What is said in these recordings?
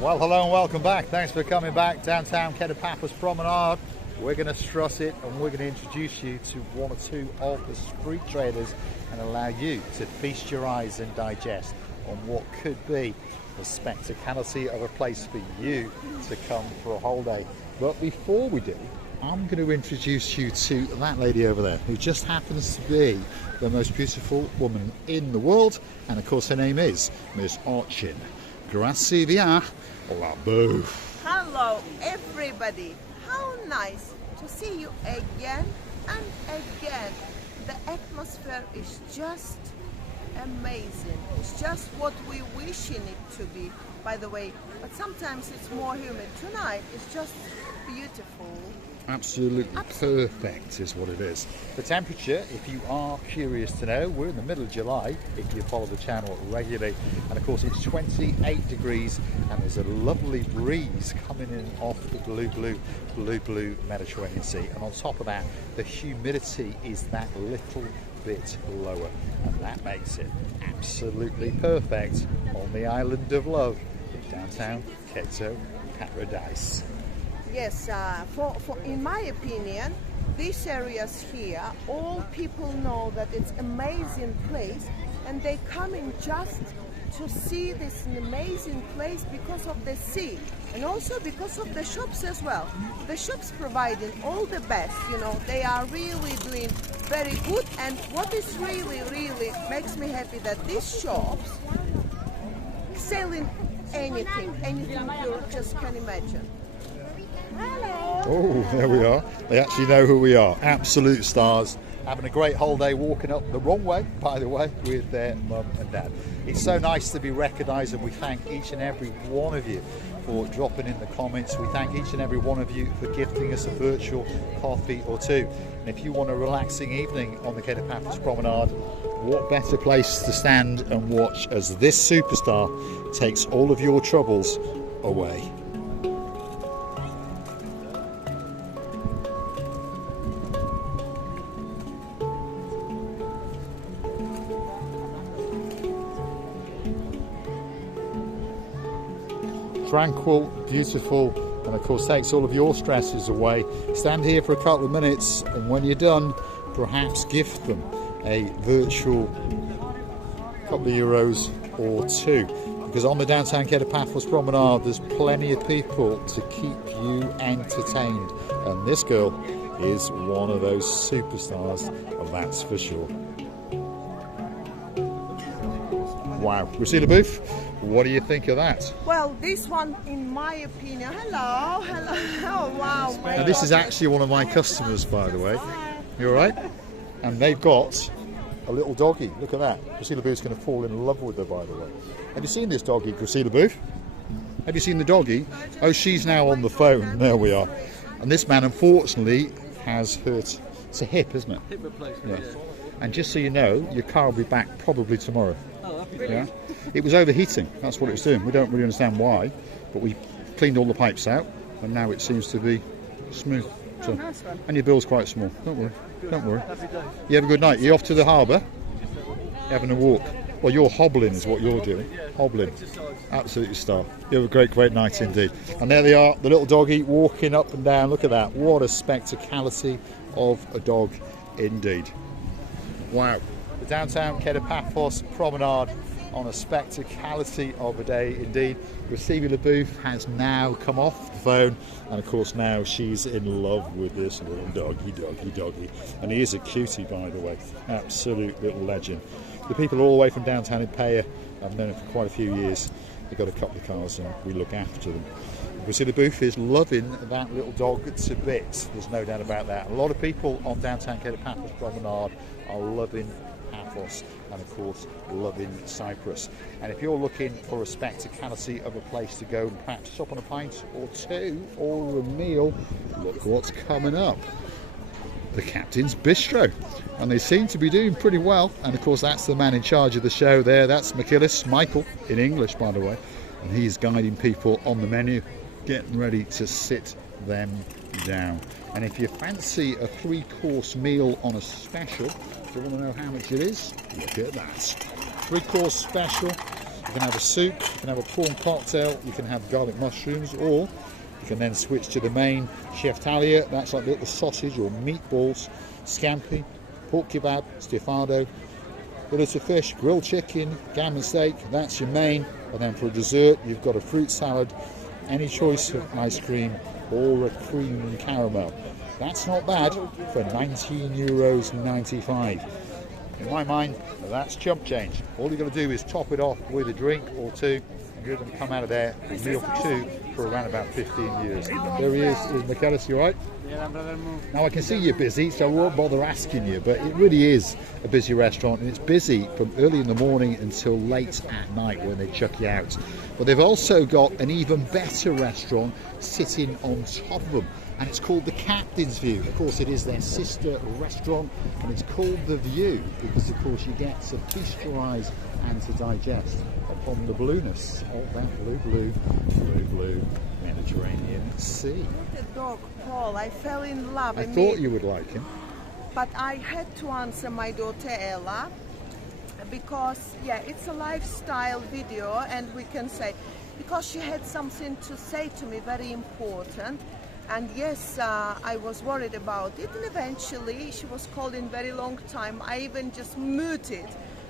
Well, hello and welcome back. Thanks for coming back. Downtown Paphos Promenade. We're going to strut it and we're going to introduce you to one or two of the street traders and allow you to feast your eyes and digest on what could be the spectacality of a place for you to come for a holiday. But before we do, I'm going to introduce you to that lady over there who just happens to be the most beautiful woman in the world, and of course her name is Miss Archin. Grazie via la bouffe. Hello everybody, how nice to see you again and again. The atmosphere is just amazing. It's just what we wish it to be, by the way, but sometimes it's more humid. Tonight it's just beautiful. Absolutely perfect is what it is. The temperature, if you are curious to know, we're in the middle of July if you follow the channel regularly, and of course it's 28 degrees and there's a lovely breeze coming in off the blue Mediterranean Sea, and on top of that the humidity is that little bit lower, and that makes it absolutely perfect on the island of love in downtown Keto Paradise. Yes, in my opinion, these areas here, all people know that it's an amazing place, and they come in just to see this amazing place because of the sea, and also because of the shops as well. The shops providing all the best, they are really doing very good, and what is really makes me happy that these shops selling anything you just can imagine. Hello. Oh, there we are. They actually know who we are. Absolute stars. Having a great holiday, walking up the wrong way, by the way, with their mum and dad. It's so nice to be recognised, and we thank each and every one of you for dropping in the comments. We thank each and every one of you for gifting us a virtual coffee or two. And if you want a relaxing evening on the Paphos Promenade, what better place to stand and watch as this superstar takes all of your troubles away. Tranquil, beautiful, and of course takes all of your stresses away. Stand here for a couple of minutes, and when you're done, perhaps gift them a virtual couple of euros or two, because on the downtown Paphos Promenade there's plenty of people to keep you entertained, and this girl is one of those superstars, that's for sure. Wow, Gracie LaBouffe, what do you think of that? Well, this one, in my opinion, hello, oh wow. Now this is actually one of my customers, by the way. You all right? And they've got a little doggy. Look at that. Gracie LaBouffe's going to fall in love with her, by the way. Have you seen this doggy, Gracie LaBouffe? Have you seen the doggy? Oh, she's now on the phone. There we are. And this man, unfortunately, has hurt. It's a hip, isn't it? Hip replacement, yeah. And just so you know, your car will be back probably tomorrow. Oh, yeah. It was overheating. That's what it was doing. We don't really understand why, but we cleaned all the pipes out, and now it seems to be smooth. So, nice one. and your bill's quite small. Don't worry. Don't worry. You have a good night. You off to the harbour? You're having a walk. Well, you're hobbling is what you're doing. Hobbling. Absolutely star. You have a great night indeed. And there they are, the little doggy walking up and down. Look at that. What a spectacality of a dog indeed. Wow. The downtown Paphos Promenade on a spectacality of a day indeed. Gracie LaBouffe has now come off the phone, and of course now she's in love with this little doggy. And he is a cutie, by the way. Absolute little legend. The people all the way from downtown in Paya, I've known him for quite a few years. They've got a couple of cars and we look after them. Gracie LaBouffe is loving that little dog to bits, there's no doubt about that. A lot of people on downtown Paphos Promenade are loving Paphos, and of course loving Cyprus. And if you're looking for a spectacality of a place to go and perhaps stop on a pint or two or a meal, look what's coming up. The Captain's Bistro, and they seem to be doing pretty well, and of course that's the man in charge of the show there. That's Michael in English, by the way, and he's guiding people on the menu, getting ready to sit them down. And if you fancy a 3-course meal on a special, do you want to know how much it is? Look at that. 3-course special You can have a soup, you can have a prawn cocktail, you can have garlic mushrooms, or you can then switch to the main chef talia. That's like little sausage or meatballs, scampi, pork kebab, stifado, fillet of fish, grilled chicken, gammon steak. That's your main. And then for a dessert, you've got a fruit salad, any choice of ice cream, or a cream caramel. That's not bad for €19.95. In my mind, that's chump change. All you've got to do is top it off with a drink or two, and you're going to come out of there a meal for two for around about 15 years. There he is Michaelis, you all right? Now I can see you're busy, so I won't bother asking you, but it really is a busy restaurant, and it's busy from early in the morning until late at night when they chuck you out. But they've also got an even better restaurant sitting on top of them, and it's called the Captain's View. Of course, it is their sister restaurant, and it's called The View because, of course, you get to feast your eyes and to digest upon the blueness of that blue Mediterranean Sea. The dog, Paul, I fell in love. I thought you would like him. But I had to answer my daughter Ella because, yeah, it's a lifestyle video, and we can say, because she had something to say to me very important. And yes, I was worried about it, and eventually she was calling very long time. I even just muted,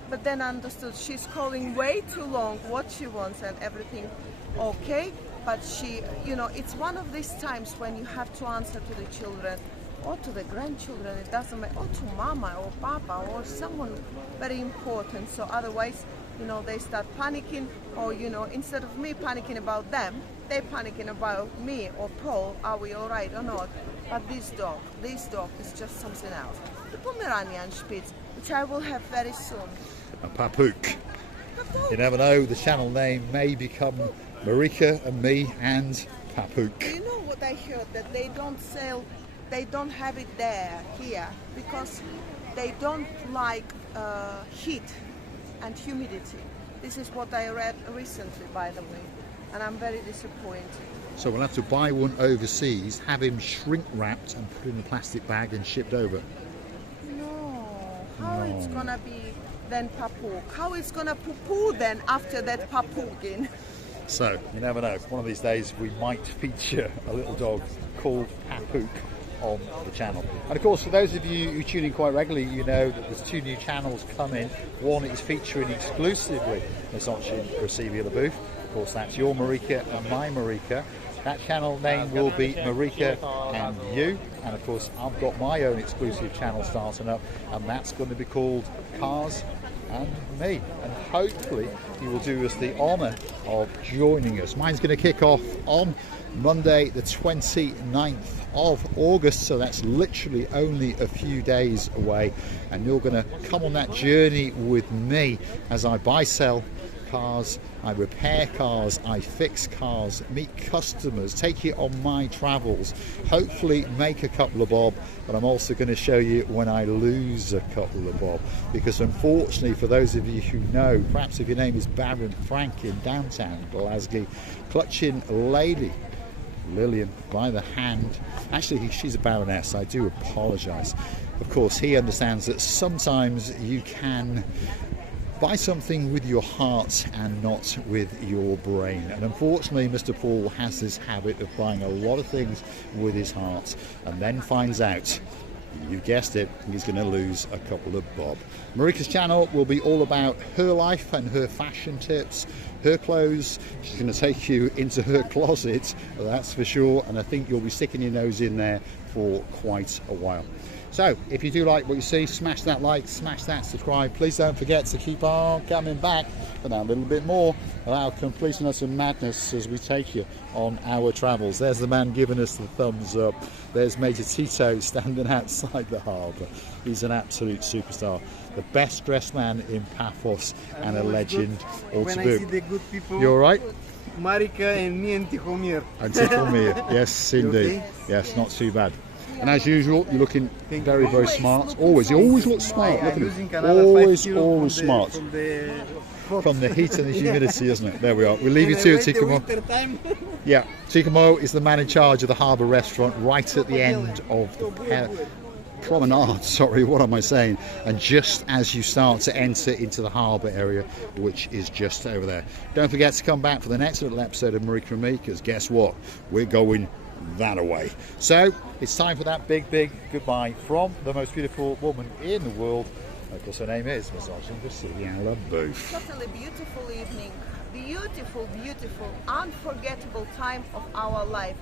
but then understood she's calling way too long, what she wants and everything okay. But she, you know, it's one of these times when you have to answer to the children or to the grandchildren, it doesn't matter, or to mama or papa or someone very important. So otherwise, you know, they start panicking, or, you know, instead of me panicking about them, they're panicking about me or Paul, are we all right or not? But this dog is just something else. The Pomeranian Spitz, which I will have very soon. A Papouk. You never know, the channel name may become Marika and me and Papouk. You know what I heard? That they don't have it here, because they don't like heat and humidity. This is what I read recently, by the way, and I'm very disappointed. So we'll have to buy one overseas, have him shrink wrapped and put in a plastic bag and shipped over. No, how it's gonna be then Papouk? How it's gonna poo-poo then after that Papoukin? So you never know, one of these days we might feature a little dog called Papouk on the channel. And of course, for those of you who tune in quite regularly, you know that there's two new channels coming. One is featuring exclusively Miss Ochin Receiving the Booth. Of course, that's your Marika and my Marika. That channel name will be Marika and You. And of course, I've got my own exclusive channel starting up, and that's going to be called Cars and Me. And hopefully you will do us the honour of joining us. Mine's going to kick off on Monday the 29th of August, so that's literally only a few days away, and you're going to come on that journey with me as I buy, sell cars, I repair cars, I fix cars, meet customers, take you on my travels, hopefully make a couple of bob, but I'm also going to show you when I lose a couple of bob, because unfortunately, for those of you who know, perhaps if your name is Baron Frank in downtown Glasgow, clutching lady Lillian by the hand, actually she's a baroness, I do apologise. Of course, he understands that sometimes you can buy something with your heart and not with your brain, and unfortunately Mr. Paul has this habit of buying a lot of things with his heart and then finds out, you guessed it, he's going to lose a couple of bob. Marika's channel will be all about her life and her fashion tips, her clothes. She's going to take you into her closet, that's for sure, and I think you'll be sticking your nose in there for quite a while. So if you do like what you see, smash that like, smash that subscribe. Please don't forget to keep on coming back for that little bit more of our completeness and madness as we take you on our travels. There's the man giving us the thumbs up. There's Major Tito standing outside the harbour. He's an absolute superstar. The best dressed man in Paphos and a legend all to boot. When I see the good people, you alright? Marika and me and Tihomir. And Tihomir, yes indeed. Okay? Yes, not too bad. And as usual, you're looking very, very smart. Always, you always look smart. Look at it. Always smart. From the heat and the humidity, isn't it? There we are. We'll leave you to it, Tikamo. Yeah, Tikamo is the man in charge of the harbour restaurant right at the end of the promenade, sorry, what am I saying? And just as you start to enter into the harbour area, which is just over there. Don't forget to come back for the next little episode of Marika and me, because guess what? We're going that away. So it's time for that big goodbye from the most beautiful woman in the world. Of course, her name is Massage Brazilian Booth. Totally beautiful evening. Beautiful, unforgettable time of our life.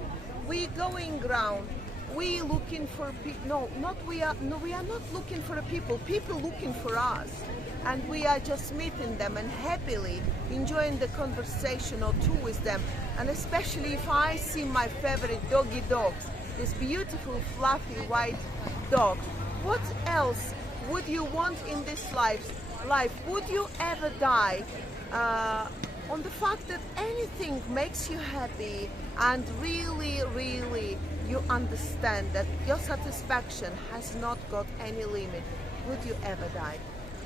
We going round. We looking for people. We are not looking for people. People looking for us, and we are just meeting them and happily enjoying the conversation or two with them. And especially if I see my favorite doggy dogs, this beautiful fluffy white dog. What else would you want in this life? Would you ever die on the fact that anything makes you happy and really you understand that your satisfaction has not got any limit? Would you ever die?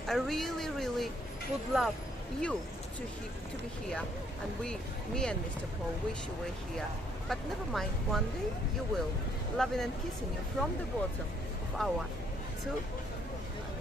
I really would love you to be here, and me and Mr. Paul wish you were here. But never mind, one day you will. Loving and kissing you from the bottom of our two.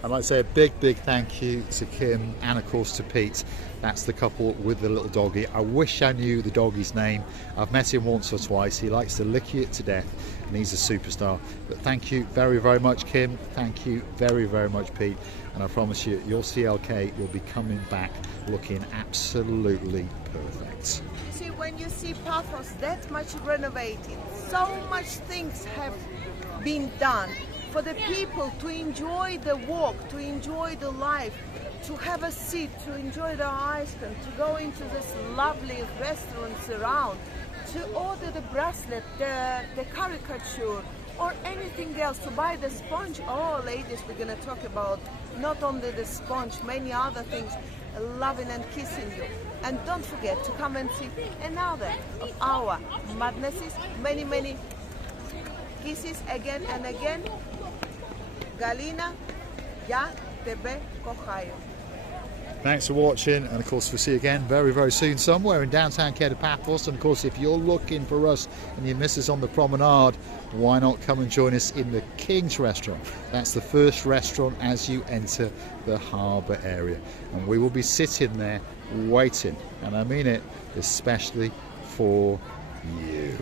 I'd like to say a big thank you to Kim and of course to Pete. That's the couple with the little doggy. I wish I knew the doggy's name. I've met him once or twice. He likes to lick you to death and he's a superstar. But thank you very much, Kim. Thank you very much, Pete. And I promise you, your CLK will be coming back looking absolutely perfect. See, when you see Paphos that much renovated, so much things have been done for the people to enjoy the walk, to enjoy the life, to have a seat, to enjoy the ice cream, to go into this lovely restaurants around, to order the bracelet, the caricature, or anything else, to buy the sponge. Oh, ladies, we're going to talk about not only the sponge, many other things, loving and kissing you. And don't forget to come and see another of our madnesses, many kisses again and again. Galina, ya tebe kochayo. Thanks for watching, and of course we'll see you again very soon somewhere in downtown Paphos. And of course, if you're looking for us and you miss us on the promenade, why not come and join us in the King's Restaurant? That's the first restaurant as you enter the harbour area, and we will be sitting there waiting, and I mean it, especially for you.